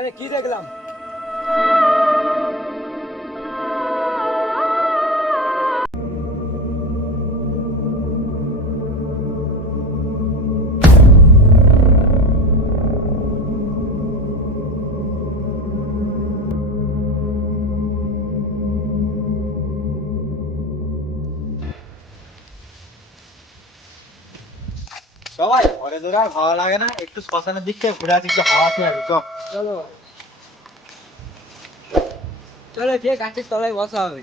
ওখানে কি দেখলাম? সবাই ঘরে ধরে আর ভালো লাগে না, একটু শ্মশানের দিক থেকে ঘুরে আসি, একটু হাওয়া খেয়ে আসি। চলো চলো, ঠিক গাছের তলায় বসা হবে।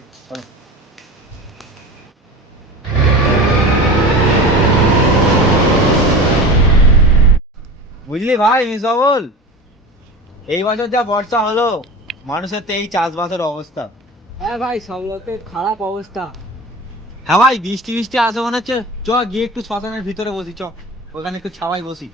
বুঝলি ভাই মিসবল, এই বছর যা বর্ষা হলো, মানুষের তো এই চাষবাসের অবস্থা। হ্যাঁ ভাই, সব লোকের খারাপ অবস্থা। হ্যাঁ ভাই, বৃষ্টি বৃষ্টি আসে মনে হচ্ছে। চ গিয়ে একটু শ্মশানের ভিতরে বসি, চ ওখানে একটু ছাওয়াই বসি।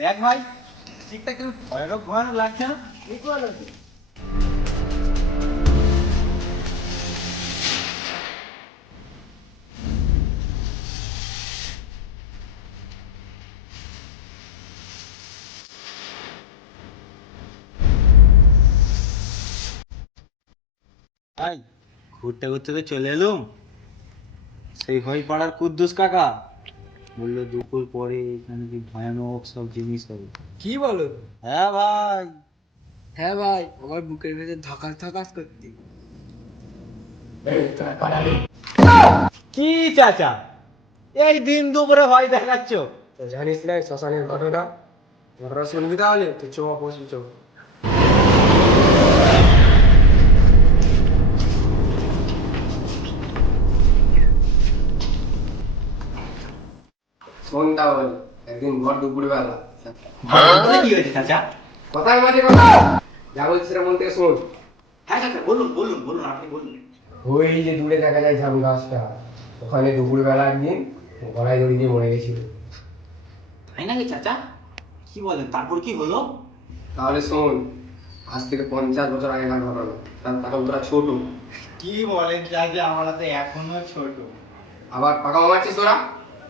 দেখ ভাই, ঠিকঠাক কিন্তু ভয়ানক ভয়ানক লাগছে না? ঠিক বলো। ভাই, ঘুরতে ঘুরতে তো চলে এলুম। সেই হই পাড়ার কুদ্দুস কাকা বললো দুপুর পরে এখানে কি ভয়ানক সব জিনিস হবে। কি বলো? হ্যাঁ ভাই। হ্যাঁ ভাই, আমার বুকের ভেতর ধকাস ধকাস করতে। কি চাচা, এই দিন দুপুরে ভয় দেখাচ্ছ? তো জানিস না শ্মশানের ঘটনা? ঘটনা শুনবি তাহলে? তো চো বসি, চো। শোন তাহলে, একদিন ভর দুপুরে বেলা। কি হয়েছে চাচা? কথার মাঝে কথা, যা বলছি সেটা মন থেকে শোন। হ্যাঁ চাচা, বলুন বলুন বলুন, আপনি বলুন। ওই যে দূরে দেখা যায় জাম গাছটা, ওখানে দুপুরবেলা একদিন গলায় দড়ি দিয়ে মরে গেছিল। তাই নাকি চাচা? কি বলেন, তারপর কি হলো? তাহলে শোন, আজ থেকে 50 বছর আগেকার ঘটনা। তখন তোরা ছোট। কি বলেন চাচা, আমরা তো এখনো ছোট। আবার পাকা মারছিস তোরা?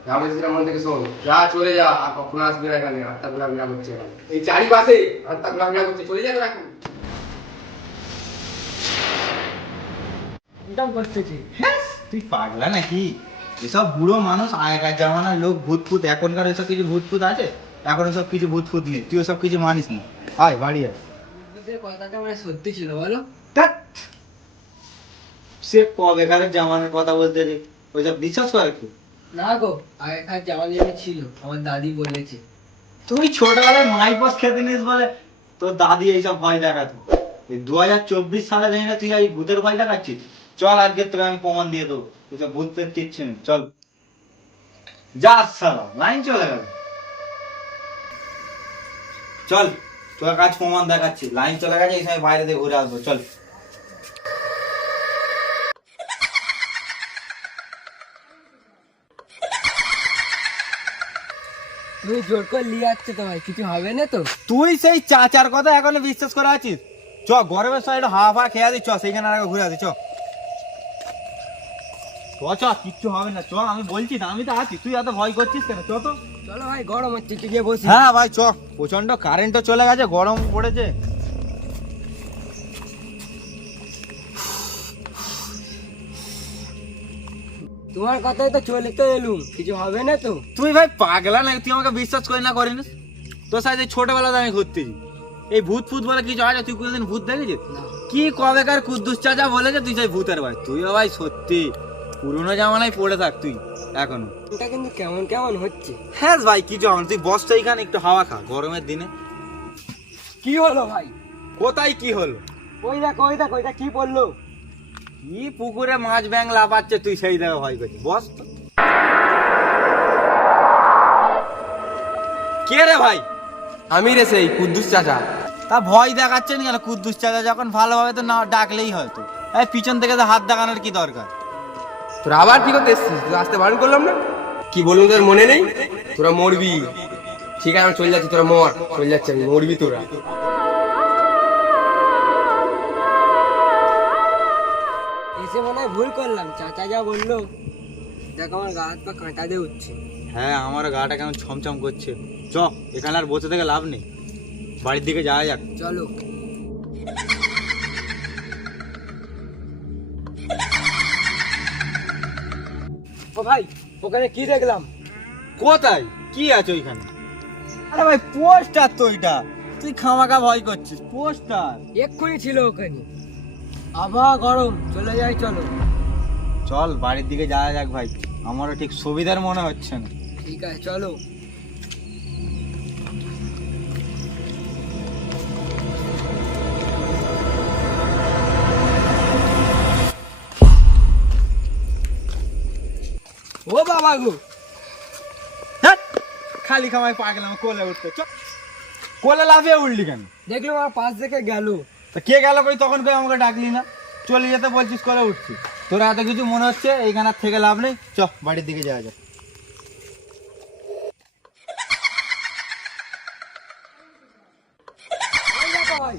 যা বলছিস সেটা মন থেকে শোন, যা চলে যা, আর কখনো আসবি না এখানে। আত্মা ঘোরাফেরা করছে এখানে। এই চারিপাশে আত্মা ঘোরাফেরা করছে, চলে যা তোরা এখন। একদম করতেছি। তুই পাগলা নাকি? এসব বুড়ো মানুষ, আগেকার জামানার লোক ভূত ফুত, এখনকার এসব কিছু ভূত ফুত আছে? এখন এসব কিছু ভূত ফুত নেই, তুই ওসব কিছু মানিস না। আয় বাড়ি আয়। কথাটা মানে সত্যি ছিল বলো? ধ্যাৎ, সে কবেকারের জামানার কথা বলতে রে, ওইসব বিশ্বাস করে কি? না গো, আগেকার জামা যেমন ছিল আমার দাদি বলেছে। তুই ছোটবেলায় মাই বস খেতে নিস বলে তোর দাদি এইসব ভয় দেখাতো। এই 2024 সালে জানি না তুই এই ভূতের ভয় দেখাচ্ছিস। চল আজকে তোকে আমি প্রমাণ দিয়ে দেবো, তুই সব ভূত পেত কিচ্ছু নেই, চল। যা সালা, লাইন চলে গেল। চল, তোর কাজ প্রমাণ দেখাচ্ছি, লাইন চলে গেছে, এই সময় বাইরে দিয়ে ঘুরে আসবো, চল। তুমি জোর করে নিয়ে যাচ্ছে তো ভাই, কিছু হবে না তো? তুই সেই চাচার কথা এখনো বিশ্বাস করে আছিস? চ গরমের সময় একটু হাওয়া ফাওয়া খেয়ে আসি, চ সেইখানে আর ঘুরে আসি, চ চ চ, কিচ্ছু হবে না, চ। আমি বলছি না, আমি তো আছি, তুই এত ভয় করছিস কেন? চ তো। চলো ভাই, গরম হচ্ছে, একটু গিয়ে বসি। হ্যাঁ ভাই চ, প্রচন্ড কারেন্টও চলে গেছে, গরম পড়েছে। তোমার কথাই তো চলে তো এলুম, কিছু হবে না তো? তুই ভাই পাগলা নাকি? তুই আমাকে বিশ্বাস করি না করিস? তোর সাথে ছোটবেলাতে আমি ঘুরতেছি, এই ভূত ফুত বলে কিছু আছে? তুই কোনোদিন ভূত দেখেছিস? না। কি কবেকার কুদ্দুস চাচা বলেছে তুই সেই ভূতের ভাই? তুইও ভাই সত্যি পুরোনো জামানায় পড়ে থাক তুই এখনো। এটা কিন্তু কেমন কেমন হচ্ছে। হ্যাঁ ভাই, কিছু হবে না, তুই বস তো এইখানে, একটু হাওয়া খা গরমের দিনে। কি হলো ভাই? কোথায় কি হলো? ওই দেখো, ওই দেখো, এটা কি বললো? কি পুকুরে মাছ ব্যাং লাফাচ্ছে, তুই সেই জায়গায় ভয় করছিস? বস তো। কে রে ভাই? আমি রে, সেই কুদ্দুস চাচা। তা ভয় দেখাচ্ছেন কেন? কুদ্দুস চাচা যখন ভালোভাবে তো না ডাকলেই হয়তো। এই পিছন থেকে তো হাত দেখানোর কি দরকার? তোরা আবার কি করতে এসছিস? তোরা আসতে বারণ করলাম না? কি বলবো তোর মনে নেই? তোরা মরবি। ঠিক আছে, আমি চলে যাচ্ছি, তোরা মর। চলে যাচ্ছে, আমি মরবি তোরা। নয় ভুল করলাম, চাচা যা বললো দেখ আমার গা হাত পা কাঁটা দিয়ে উঠছে। হ্যাঁ, আমার গাটা কেমন ছমছম করছে। চ, এখানে আর বসে থেকে লাভ নেই, বাড়ির দিকে যাওয়া যাক। চলো। ও ভাই, ওখানে কি দেখলাম? কোথায় কি আছে ওইখানে? আরে ভাই, পোস্টার তো ওইটা, তুই খামাখা ভয় করছিস। পোস্টার এক্ষুনি ছিল ওখানে। আবহাওয়া গরম, চলে যাই চলো। চল বাড়ির দিকে যাওয়া যাক ভাই, আমারও ঠিক সুবিধার মনে হচ্ছে না। ঠিক আছে চলো। ও বাবা গো, হ্যাঁ, খালি খামায় পা গেলাম কোলে উঠতে। চ, কোলে লাফিয়ে উঠলি কেন? দেখলো আমার পাশ দেখে গেল। তা কে গেল কই? তখন কই আমাকে ডাকলি না? চলে যেতে বলছিস, কোলে উঠছিস। তোর এত কিছু মনে হচ্ছে, এইখানে আর থেকে লাভ নেই। চ, বাড়ির দিকে যাওয়া যাক। ওই দেখো ভাই।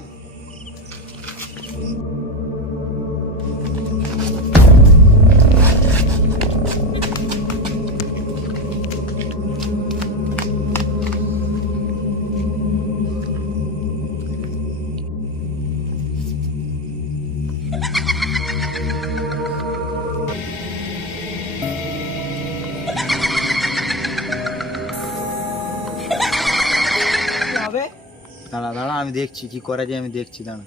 কি হবে? দাঁড়া দাঁড়া, আমি দেখছি কি করা যায়, আমি দেখছি, দাঁড়া।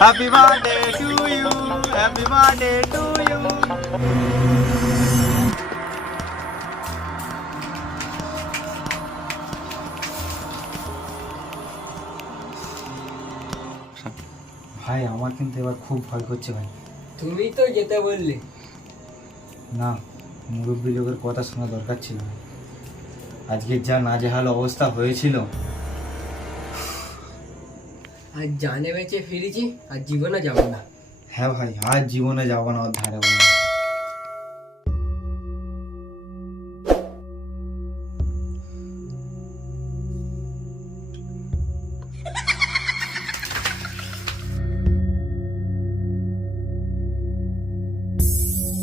Happy birthday to you, happy birthday to you. ভাই, আমার কিন্তু এবার খুব ভয় করছে ভাই। তুমি তো যেতে বললে। না, মুরব্বী লোকের কথা শোনা দরকার ছিল না। আজকে যা নাজেহাল অবস্থা হয়েছিল। আর জানে বেঁচে ফিরেছি, আর জীবনে যাবো না। হ্যাঁ ভাই, আজ জীবনে যাবো না ওর ধারে বাবা।